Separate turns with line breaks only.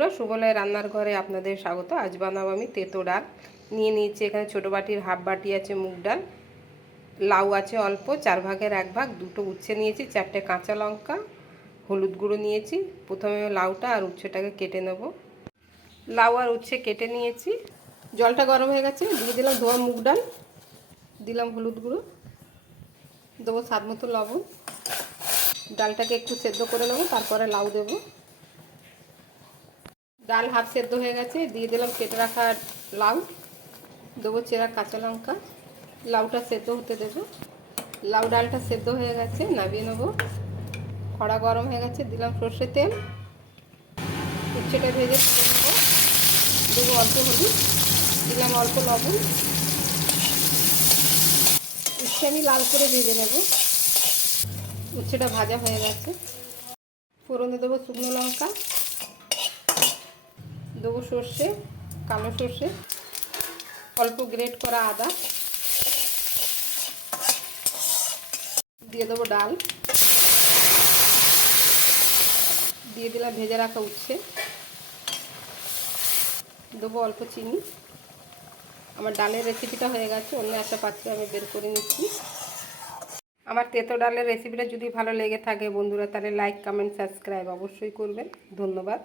বন্ধুরা সুবলয় রান্নার ঘরে আপনাদের স্বাগত। আজ বানাবো আমি তেতো ডাল। নিয়ে নিয়েছি এখানে ছোটো বাটির হাফ বাটি আছে মুগ ডাল, লাউ আছে অল্প, চার ভাগের এক ভাগ, দুটো উচ্ছে নিয়েছি, চারটে কাঁচা লঙ্কা, হলুদ গুঁড়ো নিয়েছি। প্রথমে লাউটা আর উচ্ছেটাকে কেটে নেব। লাউ আর উচ্ছে কেটে নিয়েছি। জলটা গরম হয়ে গেছে, দিয়ে দিলাম ধোয়া মুগ ডাল, দিলাম হলুদ গুঁড়ো, দেবো স্বাদ মতো লবণ। ডালটাকে একটু সেদ্ধ করে নেব, তারপরে লাউ দেবো। ডাল হাফ সেদ্ধ হয়ে গেছে, দিয়ে দিলাম কেটে রাখা লাউ। দেবো চেরা কাঁচা লঙ্কা। লাউটা সেদ্ধ হতে দেবো। লাউ ডালটা সেদ্ধ হয়ে গেছে, নামিয়ে নেব। কড়া গরম হয়ে গেছে, দিলাম সর্ষে তেল। উচ্ছেটা ভেজে তুলে নেব। দেবো অল্প হলুদ, দিলাম অল্প লবণ। উচ্ছে আমি লাল করে ভেজে নেব। উচ্ছেটা ভাজা হয়ে গেছে। ফোড়নে দেবো শুকনো লঙ্কা। দেবো সর্ষে, কালো সর্ষে, অল্প গ্রেট করা আদা। দিয়ে দেবো ডাল। দিয়ে দিলাম ভেজে রাখা উচ্ছে। দেবো অল্প চিনি। আমার ডালের রেসিপিটা হয়ে গেছে, অন্য একটা পাত্রে আমি বের করে নিচ্ছি। আমার তেতো ডালের রেসিপিটা যদি ভালো লেগে থাকে বন্ধুরা, তাহলে লাইক কমেন্ট সাবস্ক্রাইব অবশ্যই করবেন। ধন্যবাদ।